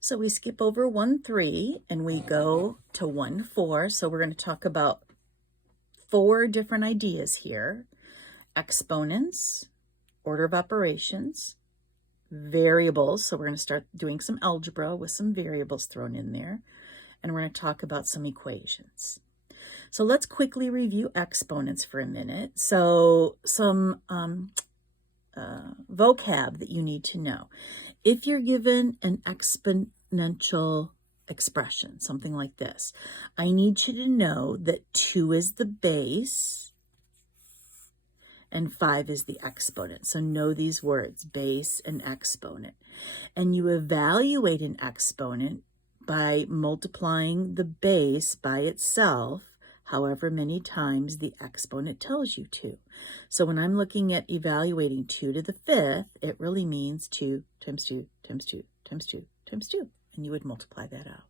So we skip over 1, 3, and we go to 1, 4. So we're going to talk about 4 different ideas here. Exponents, order of operations, variables. So we're going to start doing some algebra with some variables thrown in there. And we're going to talk about some equations. So let's quickly review exponents for a minute. So some vocab that you need to know. If you're given an exponential expression, something like this, I need you to know that 2 is the base and 5 is the exponent. So know these words, base and exponent. And you evaluate an exponent by multiplying the base by itself however many times the exponent tells you to. So when I'm looking at evaluating 2 to the 5th, it really means 2 times 2 times 2 times 2 times 2, and you would multiply that out.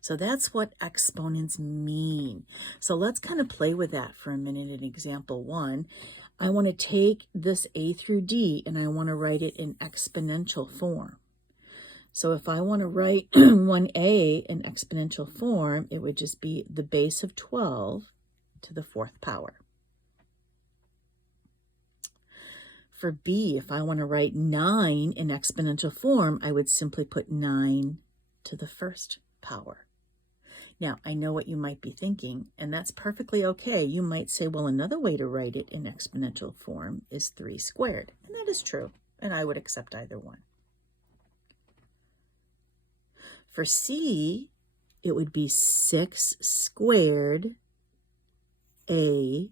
So that's what exponents mean. So let's kind of play with that for a minute in example 1. I want to take this a through d and I want to write it in exponential form. So if I want to write 1a in exponential form, it would just be the base of 12 to the 4th power. For b, if I want to write 9 in exponential form, I would simply put 9 to the 1st power. Now, I know what you might be thinking, and that's perfectly okay. You might say, well, another way to write it in exponential form is 3 squared. And that is true, and I would accept either one. For c, it would be 6 squared a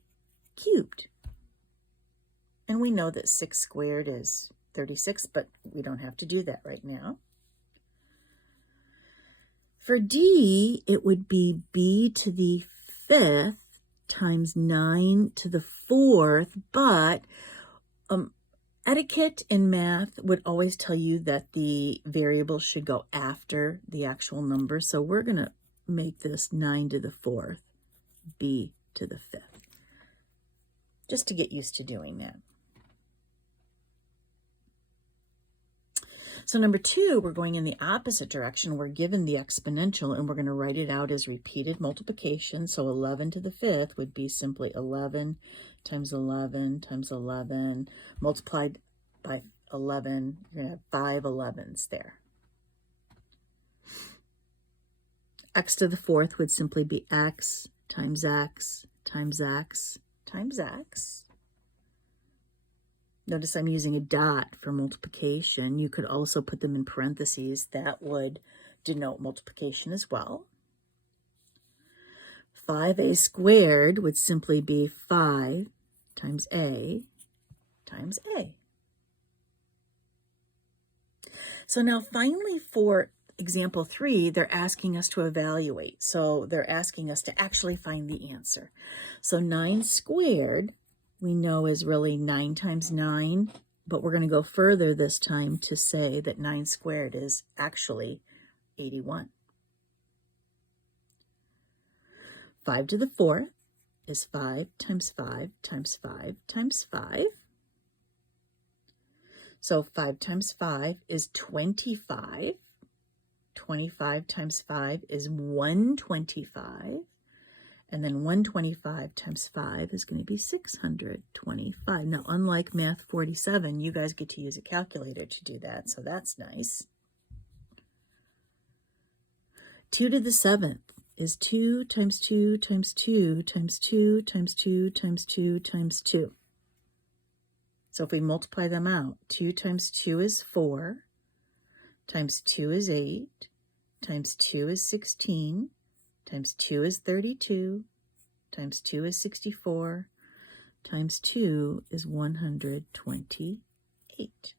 cubed. And we know that 6 squared is 36, but we don't have to do that right now. For d, it would be b to the 5th times 9 to the 4th, but etiquette in math would always tell you that the variable should go after the actual number. So we're going to make this 9 to the 4th, b to the 5th, just to get used to doing that. So number 2, we're going in the opposite direction. We're given the exponential, and we're going to write it out as repeated multiplication. So 11 to the 5th would be simply 11 times 11 times 11 multiplied by 11. You're going to have 5 11s there. X to the 4th would simply be x times x times x times x. Notice I'm using a dot for multiplication. You could also put them in parentheses. That would denote multiplication as well. 5a squared would simply be 5 times a times a. So now finally for example 3, they're asking us to evaluate. So they're asking us to actually find the answer. So 9 squared we know is really 9 times 9, but we're going to go further this time to say that 9 squared is actually 81. 5 to the 4th is 5 times 5 times 5 times 5. So 5 times 5 is 25. 25 times 5 is 125. And then 125 times 5 is going to be 625. Now, unlike Math 47, you guys get to use a calculator to do that, so that's nice. 2 to the 7th is 2 times 2 times 2 times 2 times 2 times 2 times 2. So if we multiply them out, 2 times 2 is 4, times 2 is 8, times 2 is 16, times 2 is 32, times 2 is 64, times 2 is 128.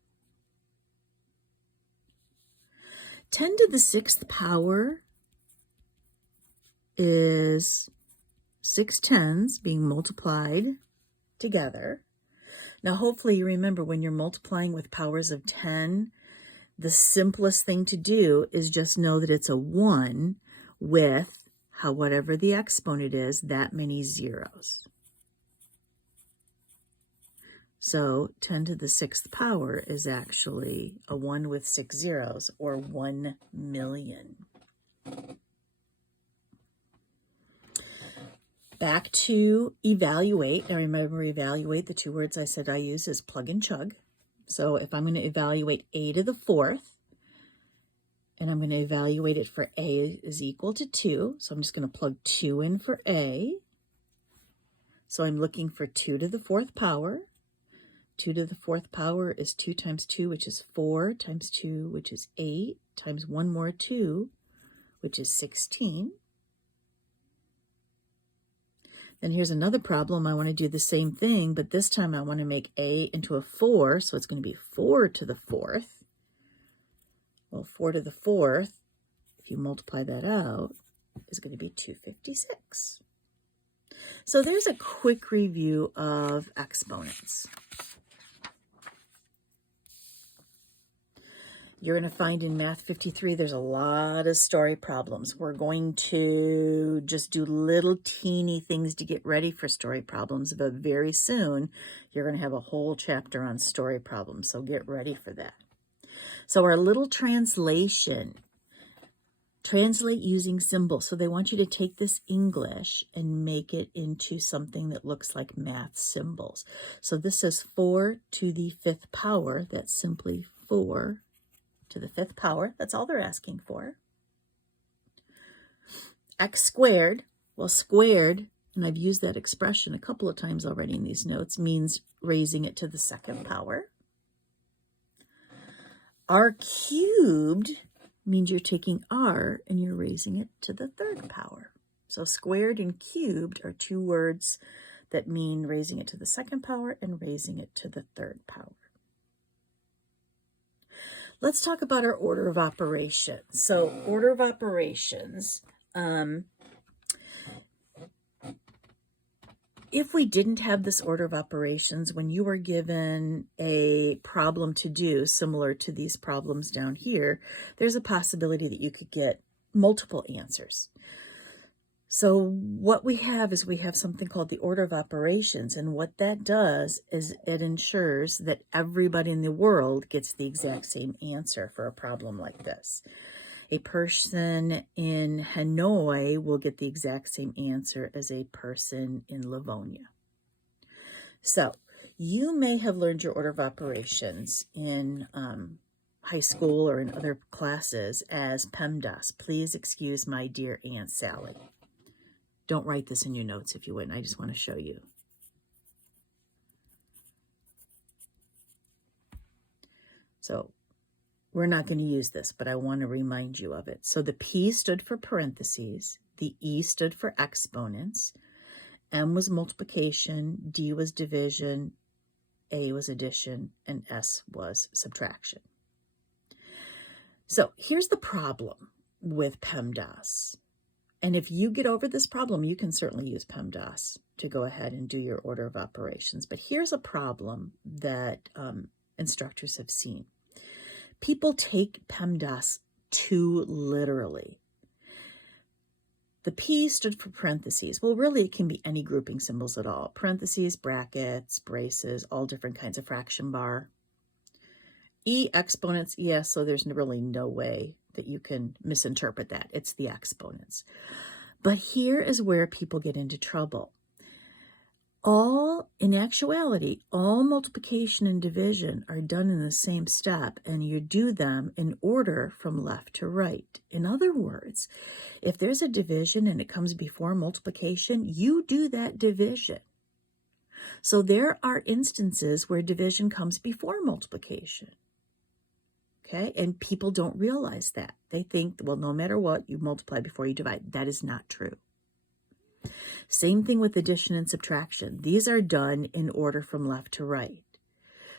10 to the 6th power is 6 tens being multiplied together. Now hopefully you remember when you're multiplying with powers of 10, the simplest thing to do is just know that it's a 1 with whatever the exponent is, that many zeros. So 10 to the 6th power is actually a 1 with 6 zeros, or 1 million. Back to evaluate. Now remember, evaluate, the two words I said I use is plug and chug. So if I'm going to evaluate a to the 4th, and I'm going to evaluate it for a is equal to 2, so I'm just going to plug 2 in for a. So I'm looking for 2 to the 4th power. 2 to the 4th power is 2 times 2, which is 4, times 2, which is 8, times 1 more 2, which is 16. Then here's another problem. I want to do the same thing, but this time I want to make a into a 4, so it's going to be 4 to the 4th. Well, 4 to the 4th, if you multiply that out, is going to be 256. So there's a quick review of exponents. You're going to find in Math 53, there's a lot of story problems. We're going to just do little teeny things to get ready for story problems, but very soon you're going to have a whole chapter on story problems, so get ready for that. So our little translation, translate using symbols. So they want you to take this English and make it into something that looks like math symbols. So this says 4 to the 5th power. That's simply 4 to the 5th power. That's all they're asking for. X squared, well, squared, and I've used that expression a couple of times already in these notes, means raising it to the 2nd power. R cubed means you're taking R and you're raising it to the 3rd power. So squared and cubed are two words that mean raising it to the 2nd power and raising it to the 3rd power. Let's talk about our order of operations. So order of operations, if we didn't have this order of operations, when you were given a problem to do, similar to these problems down here, there's a possibility that you could get multiple answers. So what we have is we have something called the order of operations, and what that does is it ensures that everybody in the world gets the exact same answer for a problem like this. A person in Hanoi will get the exact same answer as a person in Livonia. So you may have learned your order of operations in high school or in other classes as PEMDAS. Please excuse my dear Aunt Sally. Don't write this in your notes if you wouldn't. I just want to show you. So we're not going to use this, but I want to remind you of it. So the P stood for parentheses, the E stood for exponents, M was multiplication, D was division, A was addition, and S was subtraction. So here's the problem with PEMDAS. And if you get over this problem, you can certainly use PEMDAS to go ahead and do your order of operations. But here's a problem that instructors have seen. People take PEMDAS too literally. The P stood for parentheses. Well, really, it can be any grouping symbols at all. Parentheses, brackets, braces, all different kinds of fraction bar. E, exponents, yes, so there's really no way that you can misinterpret that. It's the exponents. But here is where people get into trouble. In actuality, all multiplication and division are done in the same step, and you do them in order from left to right. In other words, if there's a division and it comes before multiplication, you do that division. So there are instances where division comes before multiplication. Okay, and people don't realize that. They think, well, no matter what, you multiply before you divide. That is not true. Same thing with addition and subtraction. These are done in order from left to right.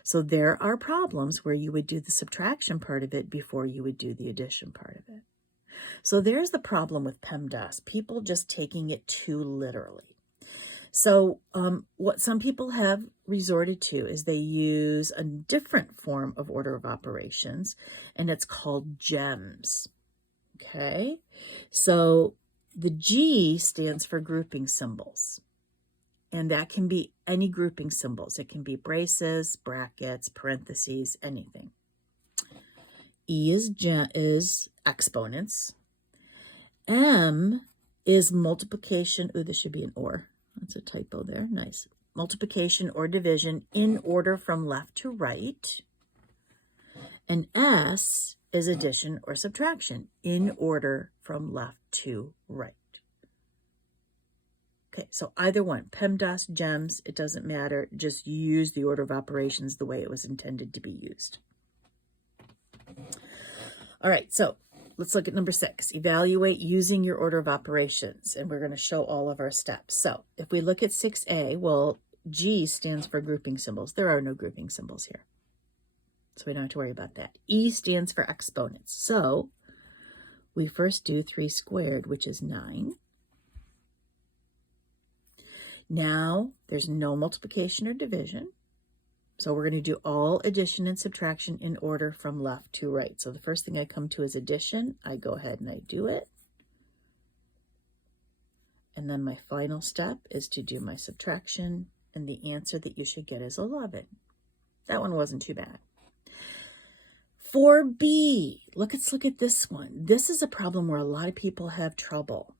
So there are problems where you would do the subtraction part of it before you would do the addition part of it. So there's the problem with PEMDAS, people just taking it too literally. So what some people have resorted to is they use a different form of order of operations, and it's called GEMS. Okay, so the G stands for grouping symbols. And that can be any grouping symbols. It can be braces, brackets, parentheses, anything. E is exponents. M is multiplication. Ooh, this should be an or. That's a typo there. Nice. Multiplication or division in order from left to right. And S is addition or subtraction in order from left to right. Okay, so either one, PEMDAS, GEMS, it doesn't matter. Just use the order of operations the way it was intended to be used. All right, so let's look at number 6. Evaluate using your order of operations, and we're going to show all of our steps. So if we look at 6A, well, G stands for grouping symbols. There are no grouping symbols here, so we don't have to worry about that. E stands for exponents. So we first do 3 squared, which is 9. Now there's no multiplication or division. So we're going to do all addition and subtraction in order from left to right. So the first thing I come to is addition. I go ahead and I do it. And then my final step is to do my subtraction. And the answer that you should get is 11. That one wasn't too bad. 4B. Let's look at this one. This is a problem where a lot of people have trouble.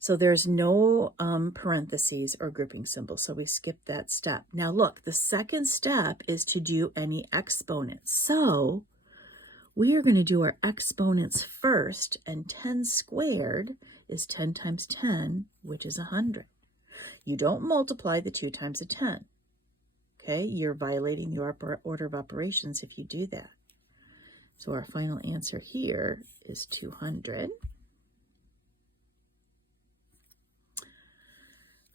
So there's no parentheses or grouping symbols, so we skip that step. Now look, the second step is to do any exponents. So we are going to do our exponents first, and 10 squared is 10 times 10, which is 100. You don't multiply the 2 times a 10. Okay, you're violating the order of operations if you do that. So our final answer here is 200.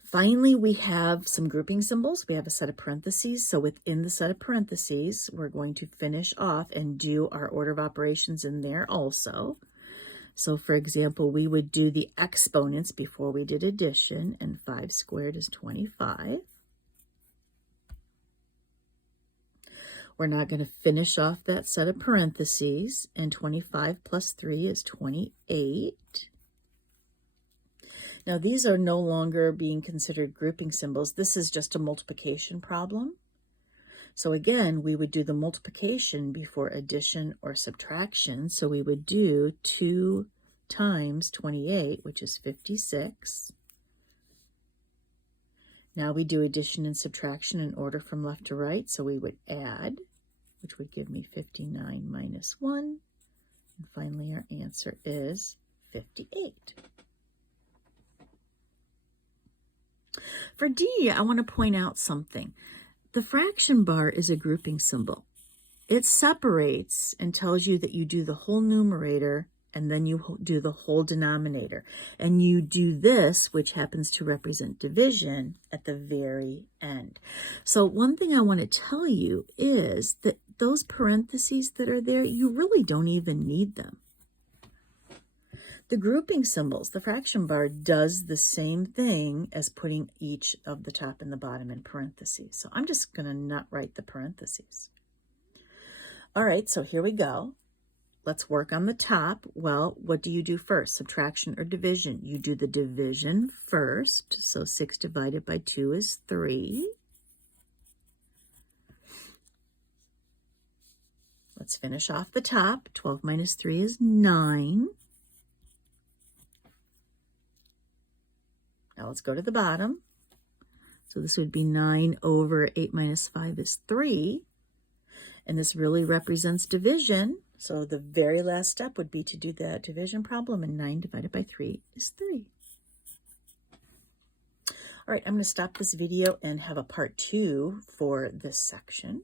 Finally, we have some grouping symbols. We have a set of parentheses. So within the set of parentheses, we're going to finish off and do our order of operations in there also. So for example, we would do the exponents before we did addition, and 5 squared is 25. We're now going to finish off that set of parentheses, and 25 plus 3 is 28. Now, these are no longer being considered grouping symbols. This is just a multiplication problem. So again, we would do the multiplication before addition or subtraction. So we would do 2 times 28, which is 56. Now we do addition and subtraction in order from left to right. So we would add, which would give me 59 minus 1. And finally, our answer is 58. For D, I want to point out something. The fraction bar is a grouping symbol. It separates and tells you that you do the whole numerator and then you do the whole denominator. And you do this, which happens to represent division, at the very end. So one thing I want to tell you is that those parentheses that are there, you really don't even need them. The grouping symbols, the fraction bar, does the same thing as putting each of the top and the bottom in parentheses. So I'm just going to not write the parentheses. All right, so here we go. Let's work on the top. Well, what do you do first, subtraction or division? You do the division first. So 6 divided by 2 is 3. Let's finish off the top. 12 minus 3 is 9. Now let's go to the bottom. So this would be 9 over 8 minus 5 is 3. And this really represents division. So the very last step would be to do that division problem, and 9 divided by 3 is 3. All right, I'm going to stop this video and have a part 2 for this section.